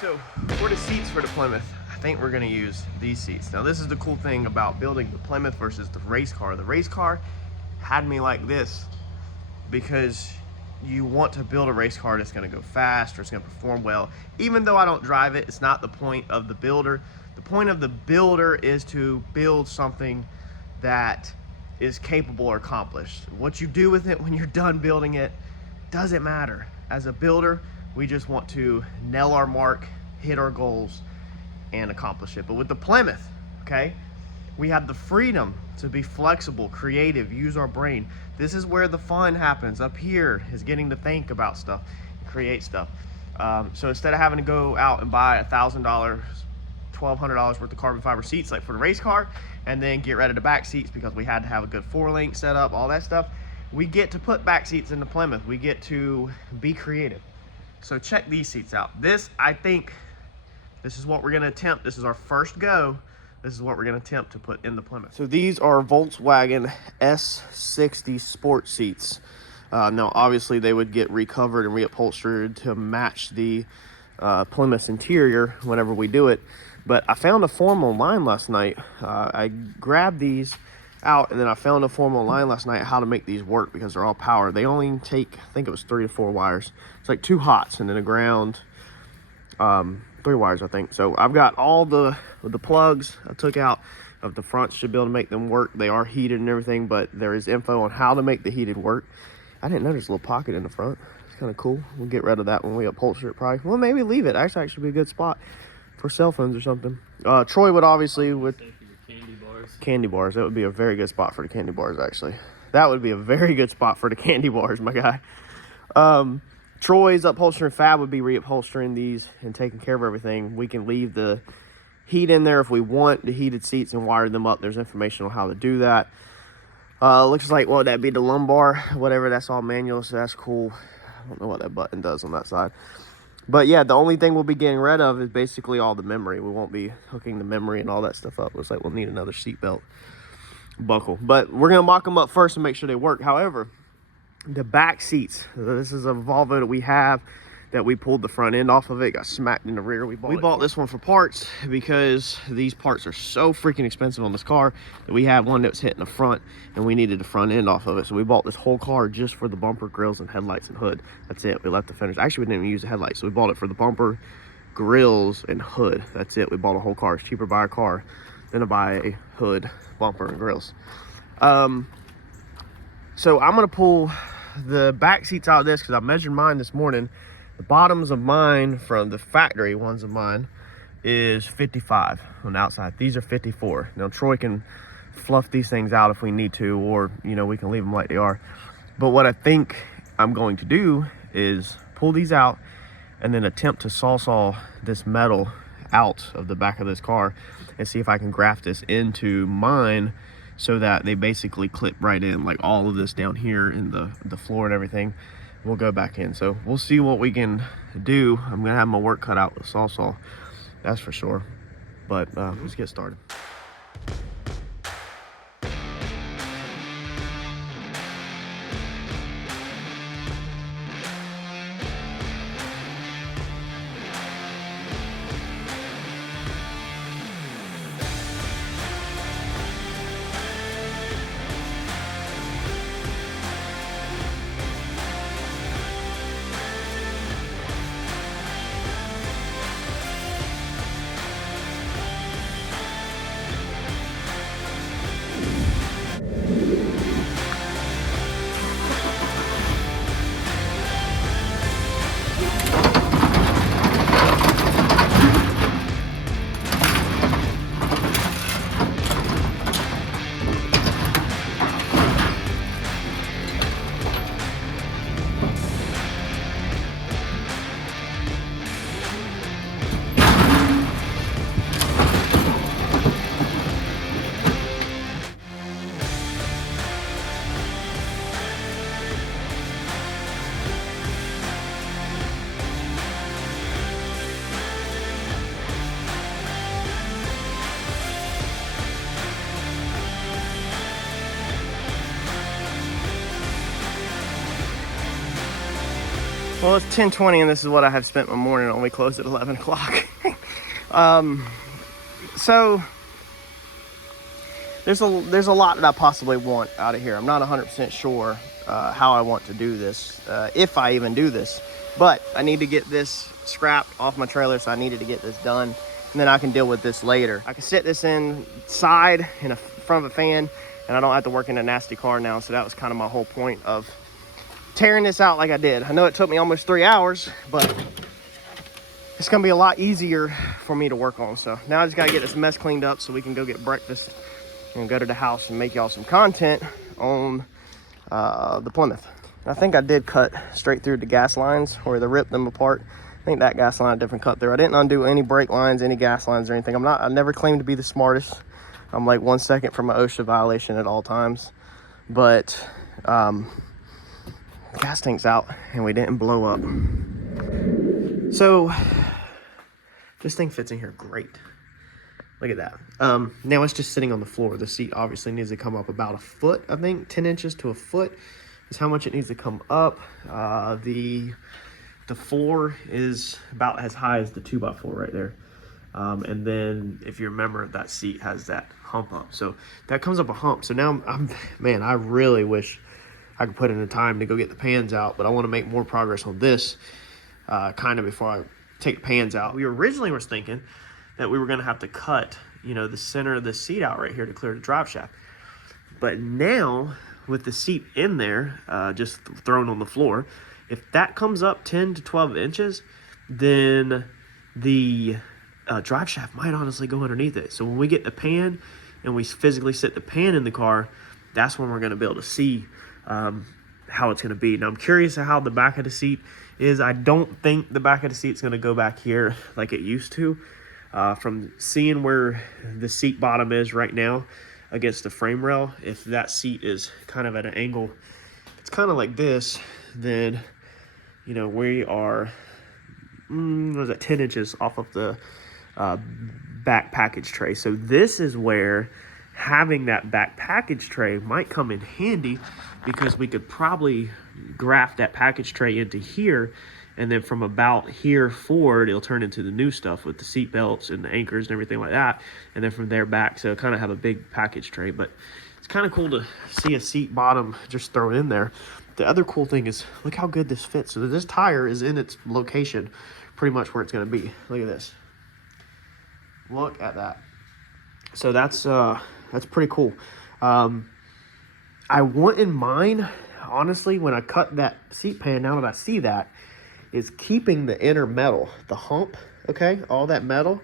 So for the seats for the Plymouth, I think we're gonna use these seats. Now this is the cool thing about building the Plymouth versus the race car. The race car had me like this because you want to build a race car that's gonna go fast or it's gonna perform well. Even though I don't drive it, it's not the point of the builder. The point of the builder is to build something that is capable or accomplished. What you do with it when you're done building it doesn't matter. As a builder, we just want to nail our mark, hit our goals, and accomplish it. But with the Plymouth, okay, we have the freedom to be flexible, creative, use our brain. This is where the fun happens. Up here is getting to think about stuff, create stuff. So instead of having to go out and buy $1,000, $1,200 worth of carbon fiber seats like for the race car, and then get rid of the back seats because we had to have a good 4-link setup, all that stuff, we get to put back seats in the Plymouth. We get to be creative. So check these seats out. This, I think, this is what we're gonna attempt. This is our first go. This is what we're gonna attempt to put in the Plymouth. So these are Volkswagen S60 sport seats. Now, obviously, they would get recovered and reupholstered to match the Plymouth's interior whenever we do it. But I found a form online last night. I grabbed these out, and then I found a form online last night how to make these work because they're all power. They only take, I think it was 3 to 4 wires. It's like 2 hots and then a ground, 3 wires, I think. So I've got all the plugs I took out of the front, should be able to make them work. They are heated and everything, but there is info on how to make the heated work. I didn't know there's a little pocket in the front. It's kind of cool. We'll get rid of that when we upholster it probably. Well, maybe leave it. Actually be a good spot for cell phones or something. Troy would obviously with candy bars. That would be a very good spot for the candy bars, actually. That would be a very good spot for the candy bars, my guy. Troy's upholstering fab would be reupholstering these and taking care of everything. We can leave the heat in there if we want, the heated seats, and wire them up. There's information on how to do that. Looks like, what would that be, the lumbar, whatever, that's all manual, so that's cool. I don't know what that button does on that side. But yeah, the only thing we'll be getting rid of is basically all the memory. We won't be hooking the memory and all that stuff up. Looks like we'll need another seatbelt buckle. But we're going to mock them up first and make sure they work. However, the back seats, this is a Volvo that we have that we pulled the front end off of it, got smacked in the rear. We bought this one for parts because these parts are so freaking expensive on this car that we had one that was hitting the front and we needed the front end off of it. So we bought this whole car just for the bumper, grills, and headlights and hood. That's it. We left the fenders. Actually, we didn't even use the headlights. So we bought it for the bumper, grills, and hood. That's it. We bought a whole car. It's cheaper to buy a car than to buy a hood, bumper, and grills. So I'm going to pull the back seats out of this because I measured mine this morning. The bottoms of mine, from the factory ones of mine, is 55 on the outside. These are 54. Now Troy can fluff these things out if we need to, or you know, we can leave them like they are. But what I think I'm going to do is pull these out and then attempt to saw this metal out of the back of this car and see if I can graft this into mine so that they basically clip right in, like all of this down here in the floor and everything will go back in. So we'll see what we can do. I'm gonna have my work cut out with saw, that's for sure. But let's get started. Well, it's 10:20 and this is what I have spent my morning on. We closed at 11 o'clock. So there's a lot that I possibly want out of here. I'm not 100% sure how I want to do this, if I even do this. But I need to get this scrapped off my trailer, so I needed to get this done. And then I can deal with this later. I can sit this inside in front of a fan, and I don't have to work in a nasty car now. So that was kind of my whole point of tearing this out like I did. I know it took me almost 3 hours, but it's gonna be a lot easier for me to work on. So now I just gotta get this mess cleaned up so we can go get breakfast and go to the house and make y'all some content on the Plymouth. I think I did cut straight through the gas lines, or they ripped them apart. I think that gas line had a different cut through. I didn't undo any brake lines, any gas lines or anything. I never claimed to be the smartest. I'm like 1 second from an OSHA violation at all times. But gas tank's out and we didn't blow up. So this thing fits in here great. Look at that. Now it's just sitting on the floor. The seat obviously needs to come up about a foot, I think 10 inches to a foot is how much it needs to come up. The floor is about as high as the 2x4 right there. And then if you remember, that seat has that hump up. So that comes up a hump. So now man, I really wish I could put in the time to go get the pans out, but I want to make more progress on this kind of before I take the pans out. We originally was thinking that we were going to have to cut, you know, the center of the seat out right here to clear the drive shaft. But now with the seat in there, just thrown on the floor, if that comes up 10 to 12 inches, then the drive shaft might honestly go underneath it. So when we get the pan and we physically sit the pan in the car, that's when we're going to be able to see how it's going to be. Now I'm curious how the back of the seat is. I don't think the back of the seat's going to go back here like it used to. From seeing where the seat bottom is right now against the frame rail, if that seat is kind of at an angle, it's kind of like this, then, you know, we are, what was that, 10 inches off of the back package tray. So this is where having that back package tray might come in handy, because we could probably graft that package tray into here, and then from about here forward, it'll turn into the new stuff with the seat belts and the anchors and everything like that. And then from there back, so kind of have a big package tray. But it's kind of cool to see a seat bottom just thrown in there. The other cool thing is, look how good this fits. So this tire is in its location, pretty much where it's going to be. Look at this. Look at that. So that's pretty cool. I want in mind, honestly, when I cut that seat pan, now that I see that, is keeping the inner metal, the hump, okay, all that metal,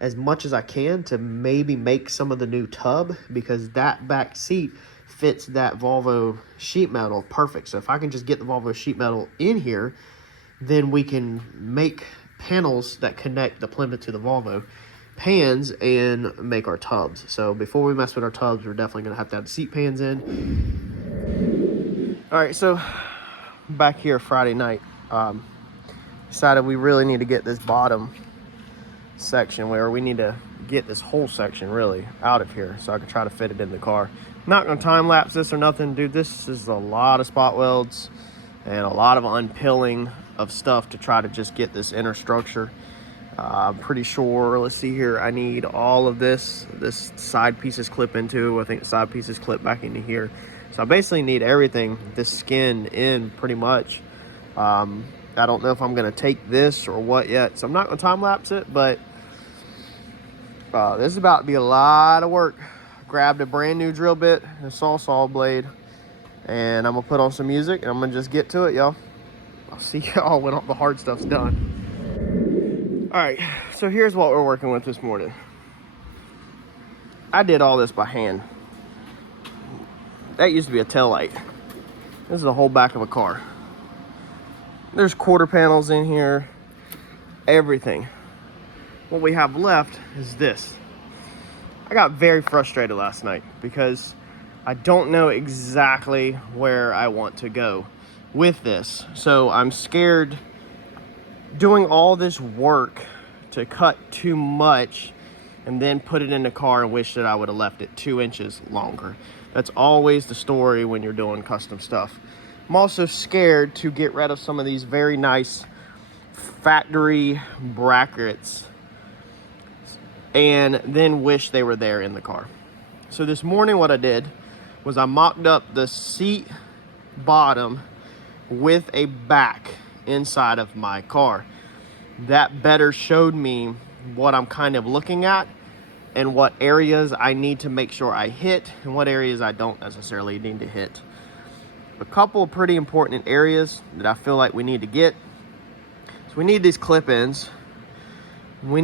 as much as I can to maybe make some of the new tub, because that back seat fits that Volvo sheet metal perfect. So if I can just get the Volvo sheet metal in here, then we can make panels that connect the Plymouth to the Volvo pans and make our tubs. So before we mess with our tubs, we're definitely gonna have to have the seat pans in. All right, so back here Friday night, decided we really need to get this bottom section, where we need to get this whole section really out of here so I can try to fit it in the car. Not gonna time lapse this or nothing, dude. This is a lot of spot welds and a lot of unpilling of stuff to try to just get this inner structure. I'm pretty sure, let's see here, I need all of this side pieces clip into, I think the side pieces clip back into here. So I basically need everything, this skin in pretty much. I don't know if I'm gonna take this or what yet, so I'm not gonna time lapse it, but this is about to be a lot of work. Grabbed a brand new drill bit, a saw blade, and I'm gonna put on some music and I'm gonna just get to it, y'all. I'll see y'all when all the hard stuff's done. All right, so here's what we're working with this morning. I did all this by hand. That used to be a taillight. This is the whole back of a car. There's quarter panels in here, everything. What we have left is this. I got very frustrated last night because I don't know exactly where I want to go with this. So I'm scared doing all this work to cut too much and then put it in the car and wish that I would have left it 2 inches longer. That's always the story when you're doing custom stuff. I'm also scared to get rid of some of these very nice factory brackets and then wish they were there in the car. So this morning what I did was I mocked up the seat bottom with a back inside of my car. That better showed me what I'm kind of looking at and what areas I need to make sure I hit and what areas I don't necessarily need to hit. A couple of pretty important areas that I feel like we need to get. So we need these clip-ins. We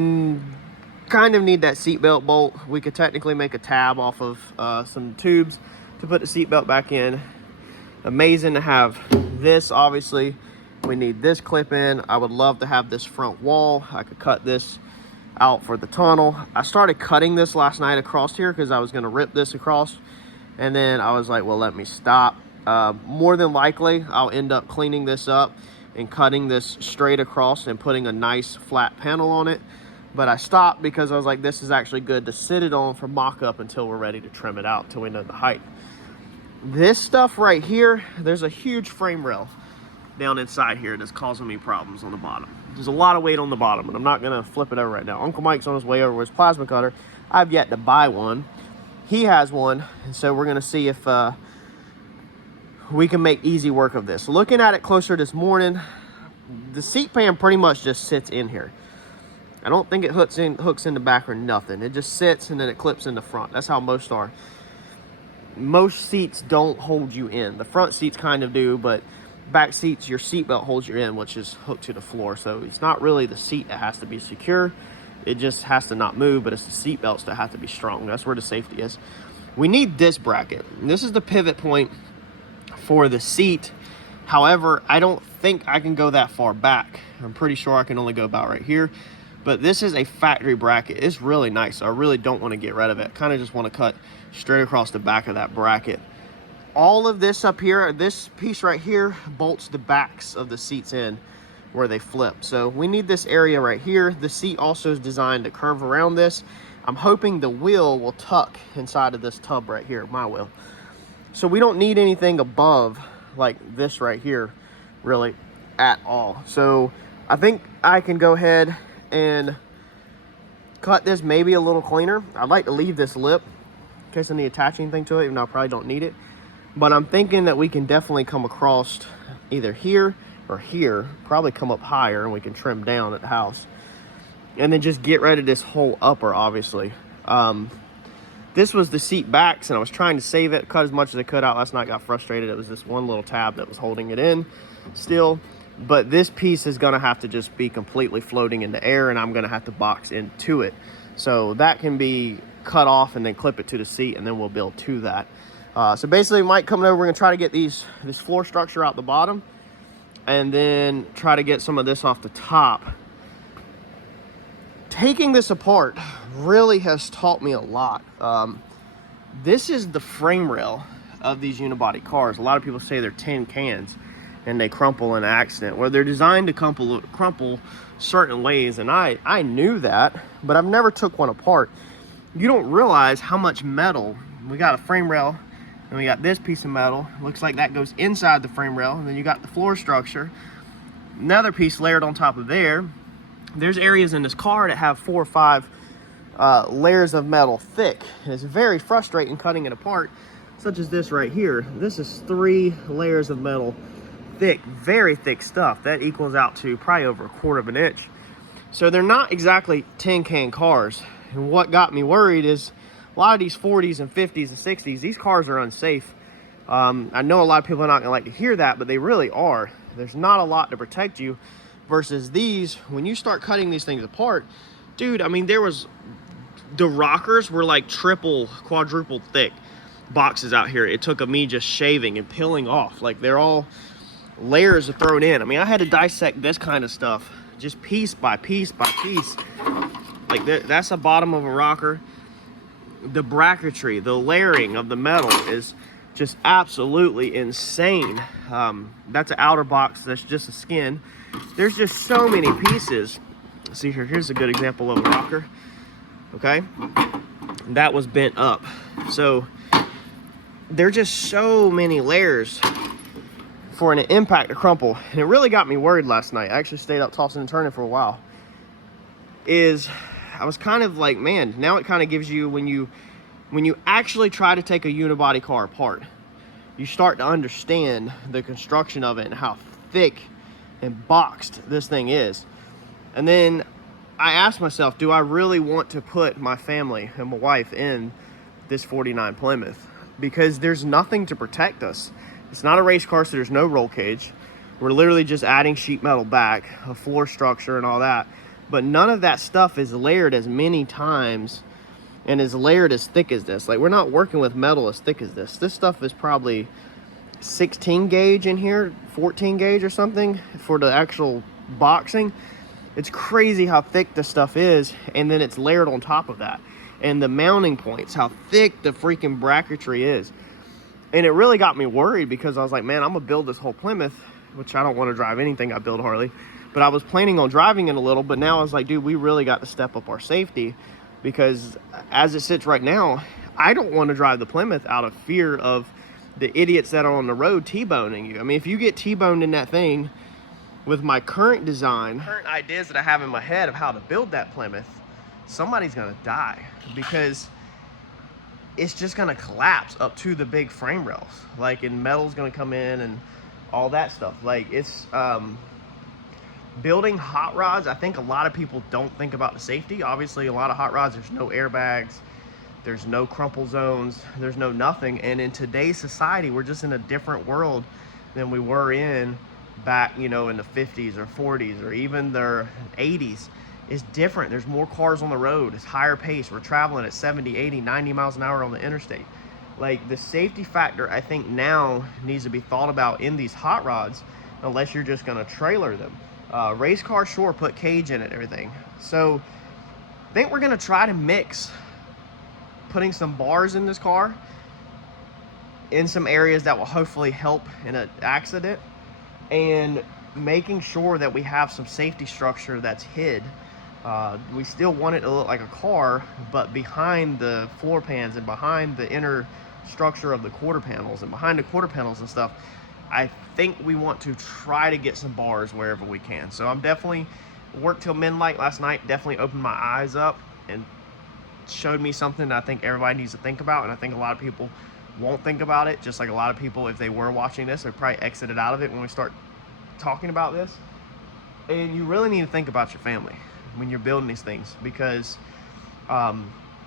kind of need that seatbelt bolt. We could technically make a tab off of some tubes to put the seatbelt back in. Amazing to have this, obviously. We need this clip-in. I would love to have this front wall. I could cut this out for the tunnel. I started cutting this last night across here because I was going to rip this across. And then I was like, well, let me stop. More than likely, I'll end up cleaning this up and cutting this straight across and putting a nice flat panel on it. But I stopped because I was like, this is actually good to sit it on for mock-up until we're ready to trim it out, until we know the height. This stuff right here, there's a huge frame rail down inside here that's causing me problems on the bottom. There's a lot of weight on the bottom, and I'm not going to flip it over right now. Uncle Mike's on his way over with his plasma cutter. I've yet to buy one. He has one, and so we're going to see if we can make easy work of this. Looking at it closer this morning, the seat pan pretty much just sits in here. I don't think it hooks in the back or nothing. It just sits and then it clips in the front. That's how most are. Most seats don't hold you in. The front seats kind of do, but back seats, your seatbelt holds you in, which is hooked to the floor. So it's not really the seat that has to be secure. It just has to not move, but it's the seat belts that have to be strong. That's where the safety is. We need this bracket. This is the pivot point for the seat. However, I don't think I can go that far back. I'm pretty sure I can only go about right here. But this is a factory bracket. It's really nice, so I really don't want to get rid of it. Kind of just want to cut straight across the back of that bracket. All of this up here, this piece right here, bolts the backs of the seats in where they flip. So we need this area right here. The seat also is designed to curve around this. I'm hoping the wheel will tuck inside of this tub right here, my wheel. So we don't need anything above like this right here, really, at all. So I think I can go ahead and cut this maybe a little cleaner. I'd like to leave this lip in case I need to attach anything to it, even though I probably don't need it. But I'm thinking that we can definitely come across either here or here, probably come up higher, and we can trim down at the house. And then just get rid of this whole upper, obviously. This was the seat backs, and I was trying to save it, cut as much as I could out last night, got frustrated. It was this one little tab that was holding it in still. But this piece is going to have to just be completely floating in the air, and I'm going to have to box into it. So that can be cut off and then clip it to the seat, and then we'll build to that. So basically, Mike coming over, we're going to try to get this floor structure out the bottom, and then try to get some of this off the top. Taking this apart really has taught me a lot. This is the frame rail of these unibody cars. A lot of people say they're tin cans and they crumple in an accident. Well, they're designed to crumple certain ways, and I knew that, but I've never took one apart. You don't realize how much metal. We got a frame rail, and we got this piece of metal. Looks like that goes inside the frame rail, and then you got the floor structure. Another piece layered on top of there. There's areas in this car that have 4 or 5 layers of metal thick, and it's very frustrating cutting it apart, such as this right here. This is 3 layers of metal thick, very thick stuff. That equals out to probably over 1/4 of an inch. So they're not exactly tin can cars. And what got me worried is a lot of these 40s and 50s and 60s, these cars are unsafe. I know a lot of people are not gonna like to hear that, but they really are. There's not a lot to protect you versus these. When you start cutting these things apart, dude, I mean, the rockers were like triple, quadruple thick boxes out here. It took me just shaving and peeling off. Like, they're all layers are thrown in. I mean, I had to dissect this kind of stuff just piece by piece by piece. Like, that's the bottom of a rocker. The bracketry, the layering of the metal is just absolutely insane. That's an outer box, that's just a skin. There's just so many pieces. See here, here's a good example of a rocker. Okay, that was bent up. So there're just so many layers for an impact to crumple. And it really got me worried last night. I actually stayed up tossing and turning for a while. I was kind of like, man, now it kind of gives you, when you actually try to take a unibody car apart, you start to understand the construction of it and how thick and boxed this thing is. And then I asked myself, do I really want to put my family and my wife in this 49 Plymouth? Because there's nothing to protect us. It's not a race car, so there's no roll cage. We're literally just adding sheet metal back, a floor structure and all that. But none of that stuff is layered as many times and is layered as thick as this. Like, we're not working with metal as thick as this. This stuff is probably 16 gauge in here, 14 gauge or something for the actual boxing. It's crazy how thick this stuff is, and then it's layered on top of that. And the mounting points, how thick the freaking bracketry is. And it really got me worried, because I was like, man, I'm gonna build this whole Plymouth, which I don't want to drive anything I build hardly, but I was planning on driving it a little. But now I was like, dude, we really got to step up our safety, because as it sits right now, I don't want to drive the Plymouth out of fear of the idiots that are on the road T-boning you. I mean, if you get T-boned in that thing, with my current design, current ideas that I have in my head of how to build that Plymouth, somebody's gonna die, because it's just gonna collapse up to the big frame rails. Like, and metal's gonna come in and all that stuff. Like, it's building hot rods. I think a lot of people don't think about the safety. Obviously, a lot of hot rods, there's no airbags, there's no crumple zones, there's no nothing. And in today's society, we're just in a different world than we were in back, you know, in the 50s or 40s or even the 80s. It's different. There's more cars on the road. It's higher pace. We're traveling at 70, 80, 90 miles an hour on the interstate. Like, the safety factor, I think, now needs to be thought about in these hot rods, unless you're just going to trailer them. Race car, sure, put cage in it and everything. So I think we're going to try to mix putting some bars in this car in some areas that will hopefully help in an accident, and making sure that we have some safety structure that's hid. We still want it to look like a car, but behind the floor pans and behind the inner structure of the quarter panels and behind the quarter panels and stuff, I think we want to try to get some bars wherever we can. So I'm definitely worked till midnight last night, definitely opened my eyes up and showed me something that I think everybody needs to think about. And I think a lot of people won't think about it, just like a lot of people, if they were watching this, they're probably exited out of it when we start talking about this. And you really need to think about your family when you're building these things, because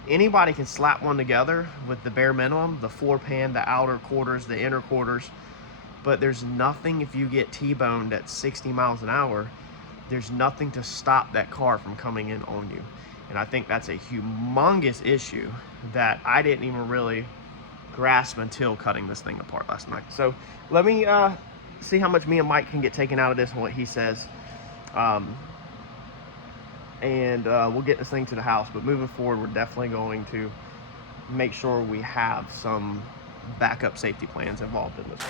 anybody can slap one together with the bare minimum, the floor pan, the outer quarters, the inner quarters, but there's nothing. If you get T-boned at 60 miles an hour, there's nothing to stop that car from coming in on you. And I think that's a humongous issue that I didn't even really grasp until cutting this thing apart last night. So let me see how much me and Mike can get taken out of this and what he says. And we'll get this thing to the house. But moving forward, we're definitely going to make sure we have some backup safety plans involved in this.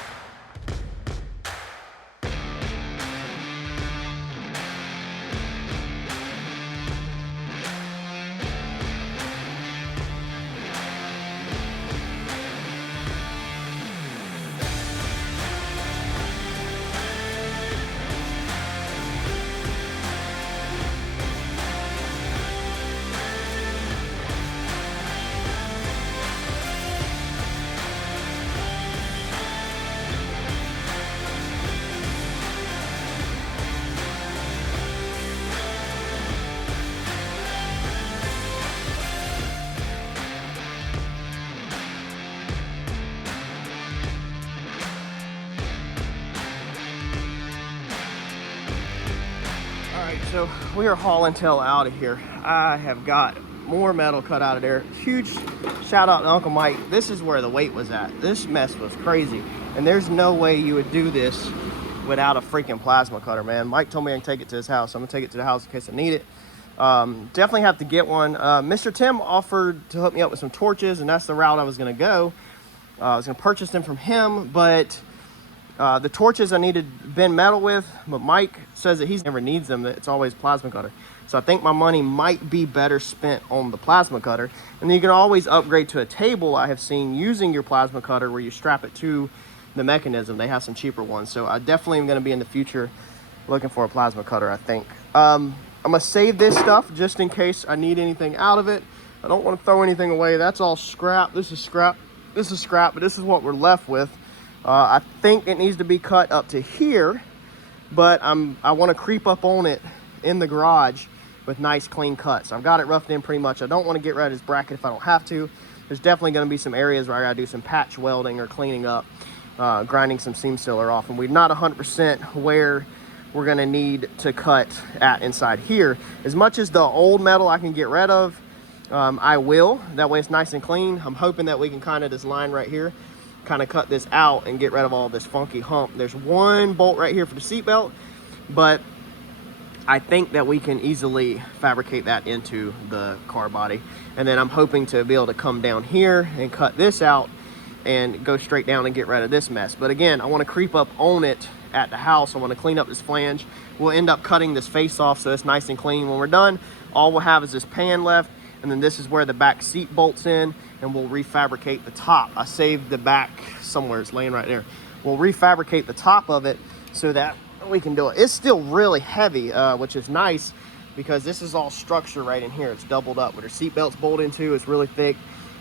So we are hauling tail out of here. I have got more metal cut out of there. Huge shout out to Uncle Mike. This is where the weight was at. This mess was crazy. And there's no way you would do this without a freaking plasma cutter, man. Mike told me I can take it to his house. I'm gonna take it to the house in case I need it. Definitely have to get one. Mr. Tim offered to hook me up with some torches, and that's the route I was gonna go. I was gonna purchase them from him, but the torches I needed bend metal with, but Mike says that he never needs them, that it's always plasma cutter. So I think my money might be better spent on the plasma cutter. And then you can always upgrade to a table, I have seen, using your plasma cutter, where you strap it to the mechanism. They have some cheaper ones. So I definitely am going to be in the future looking for a plasma cutter, I think. I'm going to save this stuff just in case I need anything out of it. I don't want to throw anything away. That's all scrap. This is scrap. This is scrap, but this is what we're left with. I think it needs to be cut up to here, but I want to creep up on it in the garage with nice clean cuts. I've got it roughed in pretty much. I don't want to get rid of this bracket if I don't have to. There's definitely going to be some areas where I got to do some patch welding or cleaning up, grinding some seam sealer off, and we're not 100% where we're going to need to cut at inside here. As much as the old metal I can get rid of, I will. That way it's nice and clean. I'm hoping that we can kind of, this line right here, kind of cut this out and get rid of all this funky hump. There's one bolt right here for the seat belt, but I think that we can easily fabricate that into the car body. And then I'm hoping to be able to come down here and cut this out and go straight down and get rid of this mess. But again, I want to creep up on it at the house. I want to clean up this flange. We'll end up cutting this face off so it's nice and clean. When we're done, all we'll have is this pan left, and then this is where the back seat bolts in, and we'll refabricate the top. I saved the back somewhere. It's laying right there. We'll refabricate the top of it so that we can do it. It's still really heavy, which is nice because this is all structure right in here. It's doubled up where the seat belt's bolted into. It's really thick,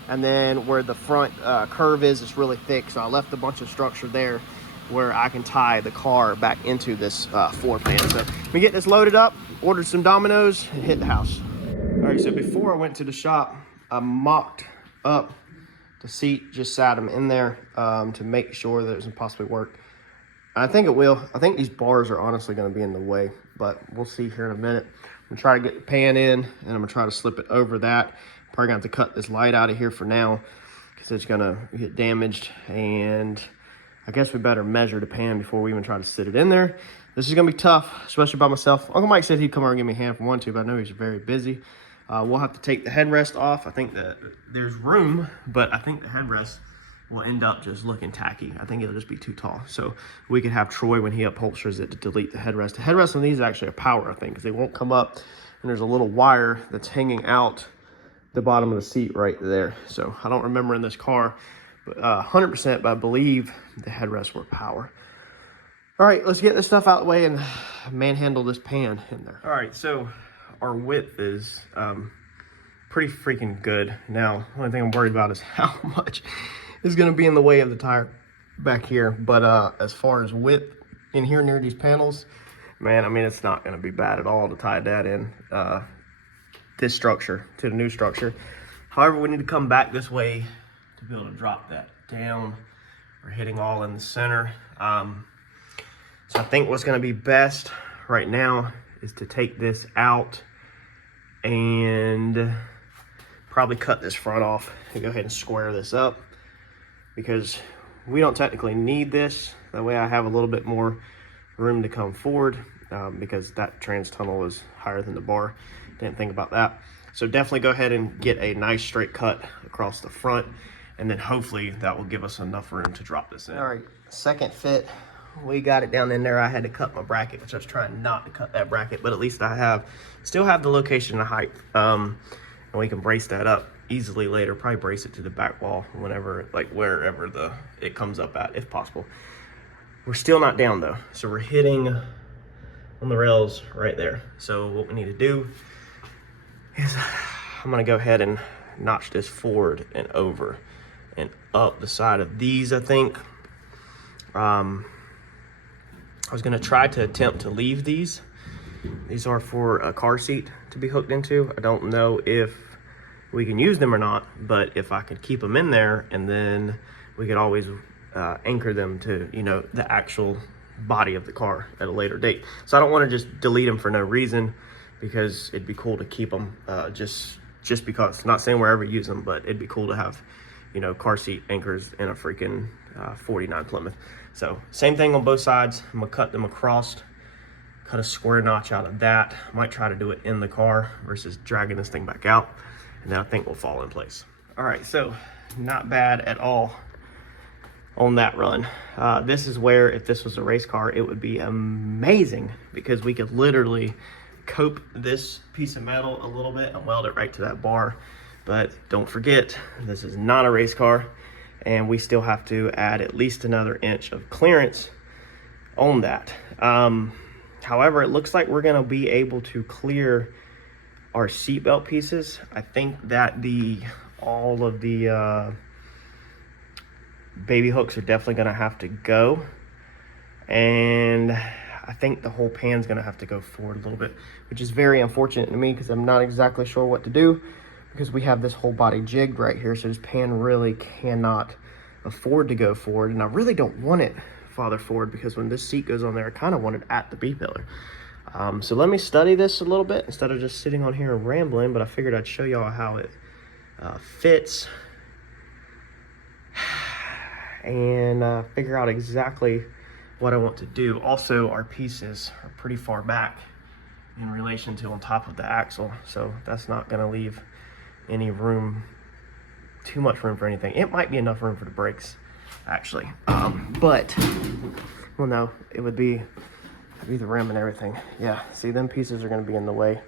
and then where the front curve is, it's really thick. So I left a bunch of structure there where I can tie the car back into this floor pan. So we get this loaded up, ordered some Domino's, and hit the house. All right, so before I went to the shop, I mocked up the seat, just sat them in there to make sure that it doesn't possibly work. I think it will. I think these bars are honestly going to be in the way, but we'll see here in a minute. I'm going to try to get the pan in, and I'm going to try to slip it over that. Probably going to have to cut this light out of here for now because it's going to get damaged, and I guess we better measure the pan before we even try to sit it in there. This is going to be tough, especially by myself. Uncle Mike said he'd come over and give me a hand if I want to, but I know he's very busy. We'll have to take the headrest off. I think that there's room, but I think the headrest will end up just looking tacky. I think it'll just be too tall. So we could have Troy, when he upholsters it, to delete the headrest. The headrest on these is actually a power, I think, because they won't come up. And there's a little wire that's hanging out the bottom of the seat right there. So I don't remember in this car, but 100%, but I believe the headrests were power. All right, let's get this stuff out of the way and manhandle this pan in there. All right, so our width is pretty freaking good. Now, the only thing I'm worried about is how much is going to be in the way of the tire back here. But as far as width in here near these panels, man, I mean, it's not going to be bad at all to tie that in this structure to the new structure. However, we need to come back this way to be able to drop that down. We're hitting all in the center. So I think what's going to be best right now is to take this out and probably cut this front off and go ahead and square this up, because we don't technically need this. That way I have a little bit more room to come forward, because that trans tunnel is higher than the bar. Didn't think about that. So definitely go ahead and get a nice straight cut across the front, and then hopefully that will give us enough room to drop this in. All right, second fit. We got it down in there. I had to cut my bracket, which I was trying not to cut that bracket, but at least I still have the location and the height. And we can brace that up easily later. Probably brace it to the back wall whenever, like wherever it comes up at, if possible. We're still not down though. So we're hitting on the rails right there. So what we need to do is I'm gonna go ahead and notch this forward and over and up the side of these, I think. I was gonna try to attempt to leave these. These are for a car seat to be hooked into. I don't know if we can use them or not, but if I could keep them in there, and then we could always anchor them to, you know, the actual body of the car at a later date. So I don't want to just delete them for no reason, because it'd be cool to keep them just because. Not saying we'll ever use them, but it'd be cool to have, you know, car seat anchors in a freaking 49 Plymouth. So same thing on both sides. I'm gonna cut them across, cut a square notch out of that. Might try to do it in the car versus dragging this thing back out, and then I think we'll fall in place. All right, so not bad at all on that run. This is where, if this was a race car, it would be amazing, because we could literally cope this piece of metal a little bit and weld it right to that bar. But don't forget, this is not a race car, and we still have to add at least another inch of clearance on that. However, it looks like we're gonna be able to clear our seatbelt pieces. I think that all of the baby hooks are definitely gonna have to go, and I think the whole pan's gonna have to go forward a little bit, which is very unfortunate to me because I'm not exactly sure what to do, because we have this whole body jigged right here, so this pan really cannot afford to go forward, and I really don't want it farther forward because when this seat goes on there, I kind of want it at the B-pillar. So let me study this a little bit instead of just sitting on here and rambling, but I figured I'd show y'all how it fits and figure out exactly what I want to do. Also, our pieces are pretty far back in relation to on top of the axle, so that's not going to leave any room, too much room for anything. It might be enough room for the brakes, actually, but well, no, it would be the rim and everything. Yeah, see, them pieces are going to be in the way.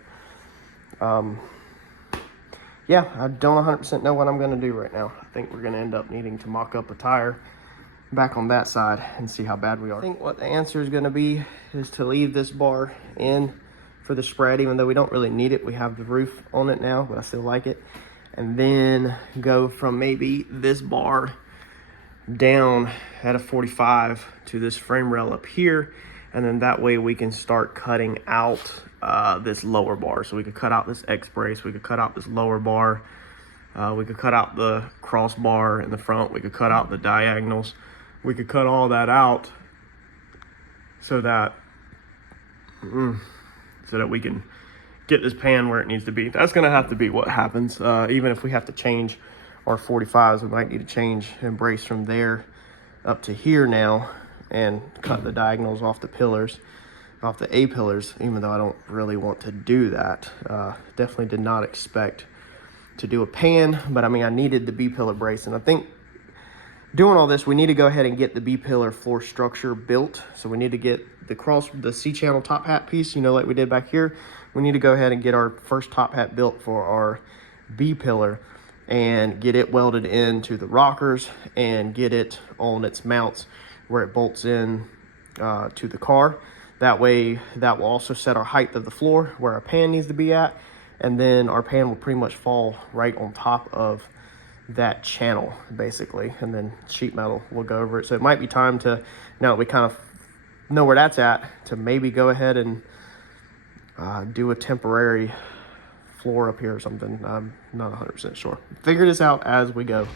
Yeah, I don't 100% know what I'm going to do right now. I think we're going to end up needing to mock up a tire back on that side and see how bad we are. I think what the answer is going to be is to leave this bar in for the spread, even though we don't really need it. We have the roof on it now, but I still like it. And then go from maybe this bar down at a 45 to this frame rail up here, and then that way we can start cutting out this lower bar. So we could cut out this X brace, we could cut out this lower bar, we could cut out the crossbar in the front, we could cut out the diagonals, we could cut all that out so that we can get this pan where it needs to be. That's gonna have to be what happens. Even if we have to change our 45s, we might need to change and brace from there up to here now and cut the diagonals off the pillars, off the A pillars, even though I don't really want to do that. Definitely did not expect to do a pan, but I mean, I needed the B pillar brace, and I think doing all this, we need to go ahead and get the B pillar floor structure built. So we need to get the C-channel top hat piece, you know, like we did back here. We need to go ahead and get our first top hat built for our B pillar and get it welded into the rockers and get it on its mounts where it bolts in to the car. That way, that will also set our height of the floor where our pan needs to be at, and then our pan will pretty much fall right on top of that channel, basically, and then sheet metal will go over it. So it might be time to, now that we kind of know where that's at, to maybe go ahead and do a temporary floor up here or something. I'm not 100% sure. Figure this out as we go.